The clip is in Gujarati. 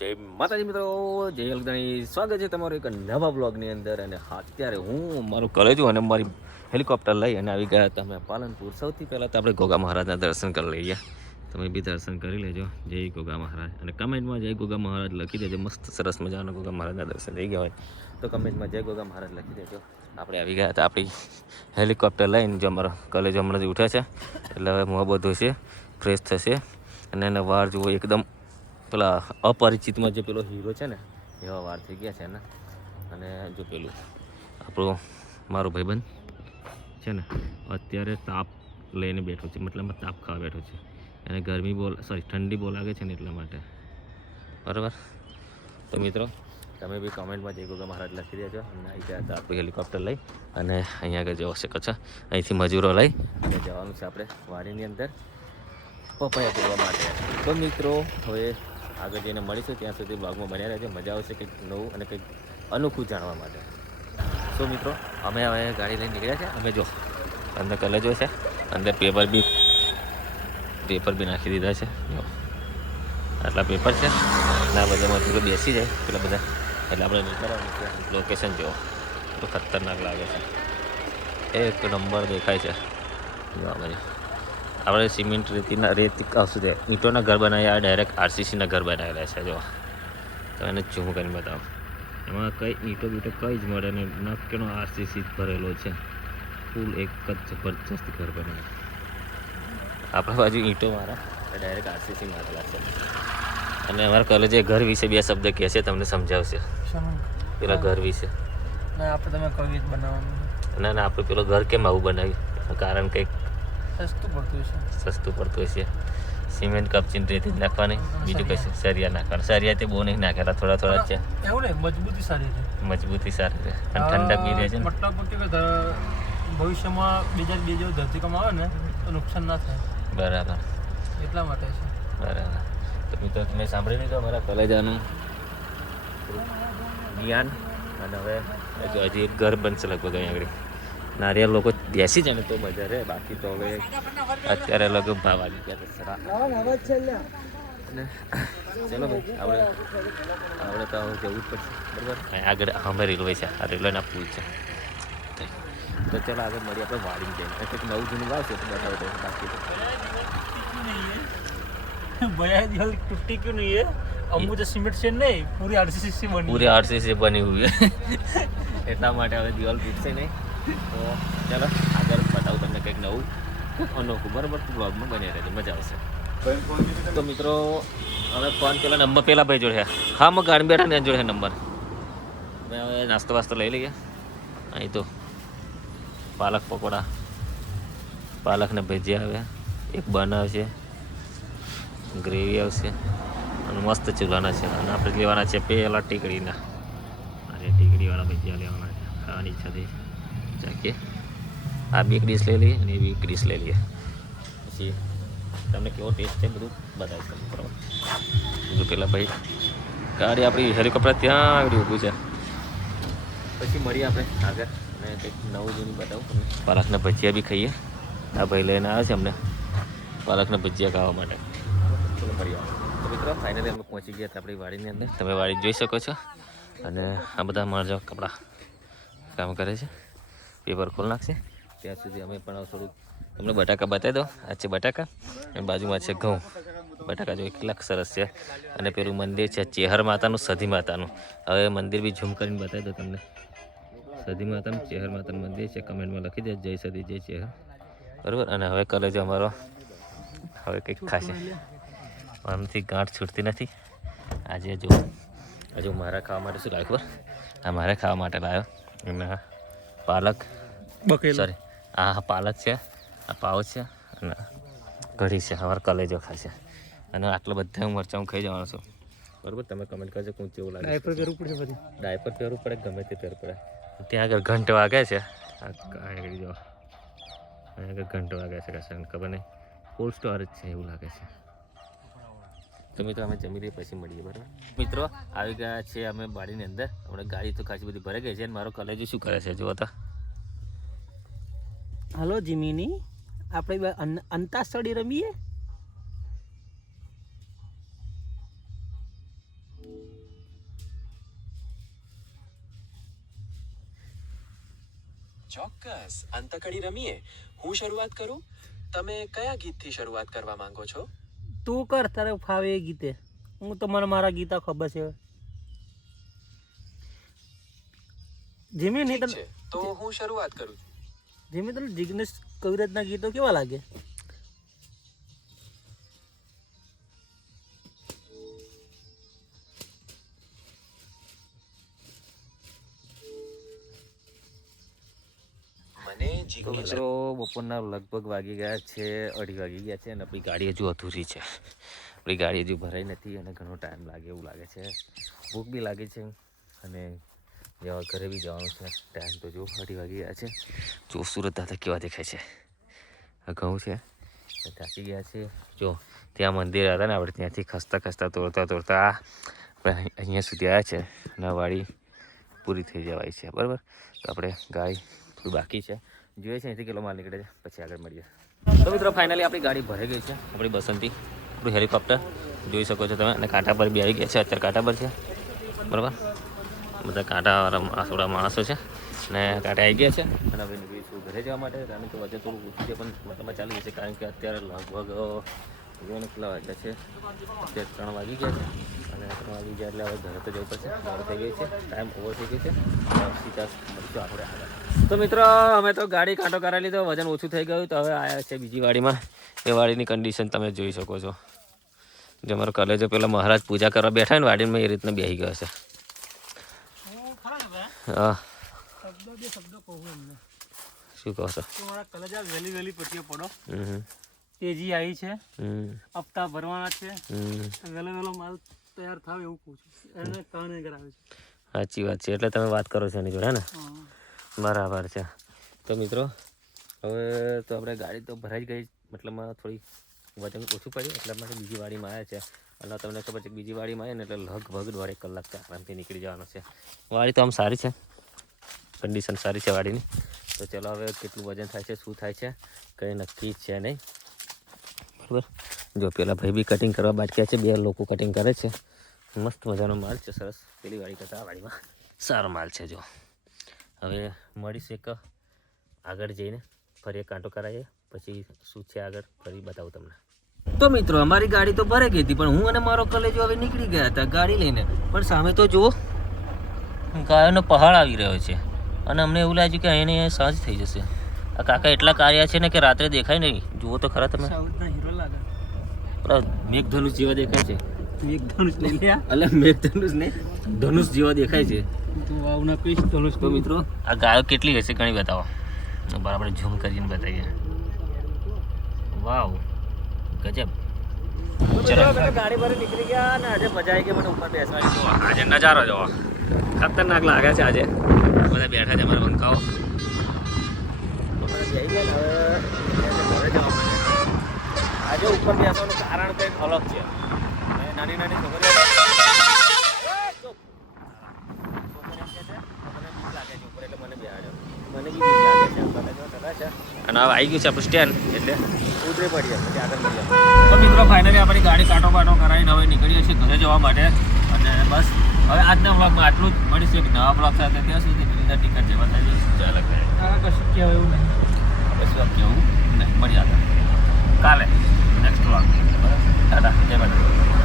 જય માતાજી મિત્રો, જય અલગદાણી. સ્વાગત છે તમારું એક નવા બ્લોગની અંદર. અને અત્યારે હું મારું કોલેજ અને મારી હેલિકોપ્ટર લઈ અને આવી ગયા હતા અમે પાલનપુર. સૌથી પહેલાં તો આપણે ગોગા મહારાજના દર્શન કરી લઈએ. તમે બી દર્શન કરી લેજો. જય ગોગા મહારાજ. અને કમેન્ટમાં જય ગોગા મહારાજ લખી દેજો. મસ્ત સરસ મજાના ગોગા મહારાજના દર્શન થઈ ગયા હોય તો કમેન્ટમાં જય ગોગા મહારાજ લખી દેજો. આપણે આવી ગયા હતા આપણી હેલિકોપ્ટર લઈને. જો અમારો કોલેજ હમણાં જ ઉઠે છે એટલે હવે મોં બધું છે ફ્રેશ થશે. અને એના વાર જુઓ એકદમ પેલા અપરિચિતમાં જે પેલો હીરો છે ને એવા વાર થઈ ગયા છે એના. અને જો પેલું આપણો મારો ભાઈબંધ છે ને અત્યારે તાપ લઈને બેઠો છે, મતલબ તાપ ખાવા બેઠો છે. એને ગરમી ઠંડી બહુ લાગે છે ને એટલા માટે. બરાબર. તો મિત્રો તમે બી કોમેન્ટમાં જય ગોગા મહારાજ લખી દેજો. અને આવી ગયા હતા આપણું હેલિકોપ્ટર લઈ અને અહીંયા આગળ જવા શકો છો. અહીંથી મજૂરો લઈ અને જવાનું છે આપણે વાડીની અંદર પપૈયા તોડવા માટે. તો મિત્રો હવે આગળ જઈને મળીશું. ત્યાં સુધી બ્લોગમાં બન્યા રહેજો. મજા આવશે કંઈક નવું અને કંઈક અનોખું જાણવા માટે. તો મિત્રો અમે હવે ગાડી લઈને નીકળ્યા છે. અમે જો અંદર કલેજો છે, અંદર પેપર બી નાખી દીધા છે. જો આટલા પેપર છે અને આ બધામાં થોડું બેસી જાય પેલા બધા એટલે આપણે નીકળવાનું છે. લોકેશન જુઓ તો ખતરનાક લાગે છે. એક નંબર દેખાય છે. જો આપણે સિમેન્ટ રેતી આવશું છે. ઈંટોના ઘર બનાવ્યા, ડાયરેક્ટ આરસીસીના ઘર બનાવેલા છે. જો તો એને ઝૂમ કરીને બતાવો. એમાં કંઈ ઈંટો બીટો કંઈ જ મળે નહીં. નક્કીનો આરસીસી ભરેલો છે. ફૂલ એક જ જબરજસ્ત ઘર બનાવે. આપણા બાજુ ઈંટો મારા ડાયરેક્ટ આરસીસી મારેલા છે. અને અમારા કોલેજે ઘર વિશે બે શબ્દ કહે છે, તમને સમજાવશે પેલા ઘર વિશે. આપણે તમે કવિ બનાવવાનું ના આપણે પેલો ઘર કેમ આવું બનાવ્યું? કારણ કંઈક સસ્તું પડતું હશે. સિમેન્ટ કપચીને રેતી નાખવાની, બીજું કશું સરિયા નાખવાનું. સરિયા તે બહુ નહીં નાખેલા, થોડા જ છે. એવું ને મજબૂતી સારી છે. મજબૂતી સારી છે અને ઠંડક બી રહે છે. મતલબ કે ભવિષ્યમાં બીજા ધરતીકામ આવે ને તો નુકસાન ના થાય. બરાબર, એટલા માટે છે. બરાબર. તો મિત્રો તમે સાંભળી લીધું અમારા કોલેજાનું જ્ઞાન. અને હવે હજી એક ઘર બનશે લગભગ અહીંયા આગળ. નારિયેળ લોકો બેસી જાય ને તો મજા રહે. બાકી તો હવે અત્યારે લગભગ ભાવ આવી ગયા છે. ચલો ભાઈ આપણે તો હવે જવું જ પડશે. બરાબર. આગળ અમે રેલવે છે, આ રેલવેના પુલ છે. તો ચાલો આગળ મળીએ આપણે વાડી જઈને. કંઈક નવું જૂનું આવશે તો બતાવો તો. બાકી भैया टूटी क्यों नहीं है? अब मुझे सीमेंट से नहीं पूरी आरसीसी बनी, पूरी आरसीसी बनी हुई है. એટલા માટે હવે દિવાલ તૂટશે નહીં. તો ચાલો આગળ બતાવું તમને કંઈક નવું અનોખું. બરાબર. તો બ્લોગમાં બની રહેજો, મજા આવશે. તો મિત્રો હવે ફોન પેલા ભાઈ જોડે. હા હું ગાડી બેઠા ને એના જોડે નંબર. અમે હવે નાસ્તો વાસ્તો લઈ લઈએ. અહીં તો પાલક પકોડા, પાલકને ભજીયા આવે, એક બનાવશે, ગ્રેવી આવશે અને મસ્ત ચૂલાના છે. અને આપણે લેવાના છે પેલા ટીકડીના. અરે ટીકડીવાળા ભજીયા લેવાના છે. ખાવાની ઈચ્છા થઈ ચાખીએ. આ બી એક ડીશ લઈ લઈએ અને એ બી એક ડીશ લઈ લઈએ. પછી તમને કેવો ટેસ્ટ છે બધું બતાવીશ તમને. બરાબર. બીજું પેલા ભાઈ ગાડી આપણી હેલિકોપ્ટર ત્યાં આગળ ઊભું છે. પછી મળીએ આપણે આગળ અને કંઈક નવું જૂનું બતાવું તમને. પાલકના ભજીયા બી ખાઈએ. આ ભાઈ લઈને આવે છે અમને પાલકના ભજીયા ખાવા માટે. ચલો મળીએ. તો મિત્રો ફાઇનલી અમે પહોંચી ગયા હતા આપણી વાડીની અંદર. તમે વાડી જોઈ શકો છો. અને આ બધા મારા કપડાં કામ કરે છે. પેપર ખોલ નાખશે ત્યાં સુધી અમે પણ થોડુંક તમને બટાકા બતાવી દો. આ છે બટાકા અને બાજુમાં છે ઘઉં. બટાકા જો કેટલાક સરસ છે. અને પેલું મંદિર છે ચેહર માતાનું, સધી માતાનું. હવે મંદિર બી ઝૂમ કરીને બતાવી દો તમને. સધી માતાનું, ચેહર માતાનું મંદિર છે. કમેન્ટમાં લખી દે જય સધી જય ચેહર. બરાબર. અને હવે કોલેજ અમારો હવે કંઈક ખાશે. આમથી ગાંઠ છૂટતી નથી. આજે હજુ મારા ખાવા માટે શું લાવ્યો? આ મારે ખાવા માટે લાવ્યો. અને પાલક સોરી આ પાલક છે, આ પાવ છે અને કઢી છે. અમારા કલેજો ખાશે. અને આટલા બધા મરચાં હું ખાઈ જવાનો છું. બરાબર. તમે કમેન્ટ કરજો કોણ કેવું લાગે. ડાયપર પહેરવું પડે બધું. ડાયપર પહેરવું પડે, ગમે તે પહેરવું પડે. ત્યાં આગળ ઘંટો વાગે છે. આગળ જો અહીંયા આગળ ઘંટો વાગે છે. કશું ખબર નહીં. ફૂલ સ્ટોરેજ છે એવું લાગે છે. તો મિત્રો અમે જમી લઈએ પછી મળીએ. બરાબર. મિત્રો આવી ગયા છે અમે વાડીની અંદર. હમણાં ગાડી તો ખાસી બધી ભરાઈ ગઈ છે. અને મારો કોલેજ શું કરે છે જુઓ તો. હલો જીમીની, આપણે અંતાક્ષરી રમીએ. ચોક્કસ, અંતકડી રમીએ. હું શરૂઆત કરું? તમે કયા ગીતથી શરૂઆત કરવા માંગો છો? તું કર, તારે ફાવે એ ગીતે. હું તો મને મારા ગીતા ખબર છે. જીમી નહીં ઠીક છે, તો હું શરૂઆત કરું છું. જીમી તને જિગ્નેશ કવિરાજના ગીતો કેવા લાગે? મને તો જિગ્નેશ મિત્રો બપોરના લગભગ વાગી ગયા છે 2:30 વાગી ગયા છે અને આપણી ગાડી હજુ અધૂરી છે. આપણી ગાડી હજુ ભરાઈ નથી અને ઘણો ટાઈમ લાગે એવું લાગે છે. ભૂખ બી લાગી છે અને જવા ઘરે બી જવાનું છે. ટાઈમ તો જો 2:30 વાગી ગયા છે. જો સુરત દાદા કેવા દેખાય છે. આ ઘઉં છે, થાકી ગયા છે. જો ત્યાં મંદિર હતા ને, આપણે ત્યાંથી ખસતા ખસતા તોડતા આપણે અહીંયા સુધી આવ્યા છે અને આ વાડી પૂરી થઈ જવાય છે. બરાબર, તો આપણે ગાડી થોડું બાકી છે, જોઈએ છે અહીંથી કેટલો માલ નીકળે છે, પછી આગળ મળીએ. તો મિત્રો ફાઇનલી આપણી ગાડી ભરાઈ ગઈ છે. આપણી બસંતી આપણું હેલિકોપ્ટર જોઈ શકો છો તમે. અને કાંટા પર બી આવી ગયા છે. અત્યારે કાંટા પર છે, બરાબર. બધા કાંટાવાળા થોડા માણસો છે અને કાંટા આવી ગયા છે અને હવે નીકળીશું ઘરે જવા માટે. કારણ કે વજન થોડું ઓછું છે પણ મતલબમાં ચાલી જશે. કારણ કે અત્યારે લગભગ જોઈને કેટલા વાગ્યા છે, અત્યારે 3 વાગી ગયા છે અને 3 વાગી ગયા એટલે હવે ઘરે તો જવું પડશે. મોડું થઈ ગઈ છે, ટાઈમ ઓવર થઈ ગઈ છે. સીધા મળીશું આપણે આગળ. તો મિત્રો અમે તો ગાડી કાંટો કરાવી લીધો, વજન ઓછું થઈ ગયું. તો હવે આવ્યા છે બીજી વાડીમાં. એ વાડીની કન્ડિશન તમે જોઈ શકો છો. જે અમારો કલેજો પેલા મહારાજ પૂજા કરવા બેઠા ને વાડીમાં, એ રીતના બેસી ગયો છે. હા, શબ્દો કહું એમને. શું કહો છો? તો મારા કલેજા વહેલી પટીઓ પડો. હમ તેજી આવી છે, હમ હપ્તા ભરવાના છે, હમ વહેલો માલ તૈયાર થાય એવું કહું છું. એને કારણે કરાવે છે. સાચી વાત છે. એટલે તમે વાત કરો છો એની જોડે હે ને? બરાબર છે. તો મિત્રો હવે તો આપણે ગાડી તો ભરાઈ જ ગઈ, મતલબમાં થોડી વજન ઓછું પડ્યું એટલા માટે બીજી વાડીમાં આવ્યા છે. અને તમને ખબર છે કે બીજી વાડીમાં આવે ને એટલે લગભગ 1.5 કલાક આરામથી નીકળી જવાનો છે. વાડી તો આમ સારી છે, કન્ડિશન સારી છે વાડીની. તો ચલો હવે કેટલું વજન થાય છે, શું થાય છે, કંઈ નક્કી છે નહીં. બરાબર. જો પેલા ભાઈ બી કટિંગ કરવા બાટક્યા છે, 2 લોકો કટિંગ કરે છે. મસ્ત મજાનો માલ છે, સરસ. પેલી વાડી કરતાં આ વાડીમાં સારો માલ છે. જો હવે મળીશ એક આગળ જઈને, ફરી એક કાંટો કરાવીએ, પછી શું છે આગળ ફરી બતાવું તમને. તો મિત્રો અમારી ગાડી તો ભરાઈ ગઈ હતી, પણ હું અને મારો કલેજો હવે નીકળી ગયા હતા ગાડી લઈને. પણ સામે તો જુઓ ગાયોનો પહાડ આવી રહ્યો છે અને અમને એવું લાગ્યું કે અહીંયા સાંજ થઈ જશે. આ કાકા એટલા કાર્યા છે ને કે રાત્રે દેખાય નહીં. જુઓ તો ખરા તમે, સાઉથના હીરો લાગે. પેલા મેઘધનુષ જેવા દેખાય છે. મેઘધનુષ લઈ લે. એટલે મેઘધનુષ ને ધનુષ જેવા દેખાય છે. તું આવના કઈશ ધનુષ. તો મિત્રો આ ગાયો કેટલી હશે ઘણી બતાવો, બરાબર ઝૂમ કરીને બતાવીએ. વાવ, ગજબ. ચલો ગાડી પર નીકળી ગયા અને આજે મજા આવી ગઈ મને ઉપર બેસવાની. તો આજે નજારો જોવો, ખતરનાક લાગે છે. આજે બધા બેઠા છે અમારા બંકાઓ. આજે ઉપર બેસવાનું કારણ કંઈક અલગ છે. નાની નાની છોકરીઓ અને હવે આવી ગયું છે આપણું સ્ટેન્ડ, એટલે ઉતરી પડીએ પછી આગળ મળીએ. તો મિત્રો ફાઇનલી આપણી ગાડી કાંટો કરાવીને હવે નીકળીએ છીએ ઘરે જવા માટે. અને બસ હવે આજના બ્લોગમાં આટલું જ. મળીશું એક નવા બ્લોગ સાથે. ત્યાં સુધી બીજા ટિકિટ જેવા થાય છે. ચાલો કશું કહેવાય એવું નહીં. કશું કેવું નહીં. મળીએ આગળ કાલે નેક્સ્ટ બ્લોગ. બરાબર, દાદા જય માતા.